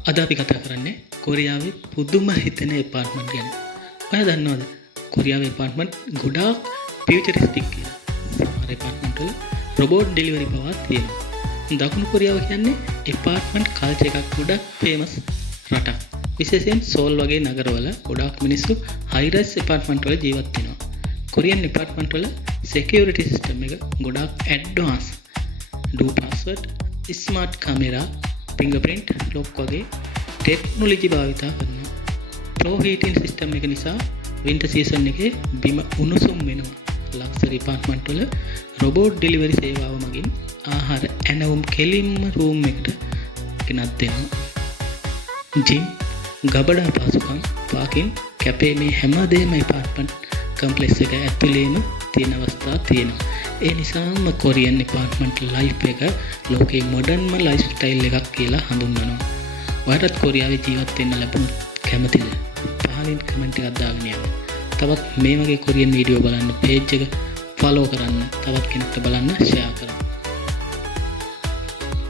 අද අපි කතා කරන්නේ කොරියාවේ පුදුම හිතෙන එපාර්ට්මන්ට් ගැන. ඔයා දන්නවද? කොරියාවේ එපාර්ට්මන්ට් ගොඩාක් ෆියුචරිස්ටික් කියලා. සමහර එපාර්ට්මන්ට් වල රොබෝට් ඩෙලිවරි පවා තියෙනවා. දකුණු කොරියාව කියන්නේ එපාර්ට්මන්ට් කල්චර් එකක් ගොඩක් ෆේමස් රටක්. විශේෂයෙන් සෝල් වගේ නගරවල ගොඩාක් මිනිස්සු හයි රයිස් එපාර්ට්මන්ට් වල ජීවත් වෙනවා. කොරියන් එපාර්ට්මන්ට් වල security system එක ගොඩාක් advance. do password, smart camera, fingerprint lock වගේ ටෙක්නොලොජි භාවිතා කරනවා. pro heating system එක නිසා winter season එකේ බිම උණුසුම් වෙනවා. ලක්සරි එපාර්ට්මන්ට් වල රොබෝට් ඩෙලිවරි සේවාව මගින් ආහාර ඇනවුම් කෙලින්ම රූම් එකට ගෙනත් දෙනවා. ජිම්, ගබඩා පහසුකම්, පාකින්, කැපේ මේ හැමදේම එපාර්ට්මන්ට් කම්ප්ලෙක්ස් එක ඇතුළේම තියෙන අවස්ථා තියෙනවා. ඒ නිසාම කොරියන් එපාර්ට්මන්ට් ලයිෆ් එක ලෝකේ මොඩර්න්ම ලයිෆ් ස්ටයිල් එකක් කියලා හඳුන්වනවා. ඔයාලත් කොරියාවේ ජීවත් වෙන්න ලැබුණොත් කැමතිද? පහලින් කමෙන්ට් එකක් දාගෙන යන්න. තවත් මේ වගේ කොරියන් වීඩියෝ බලන්න පේජ් එක ෆලෝ කරන්න. තවත් කෙනෙක්ට බලන්න ෂෙයා කරන්න.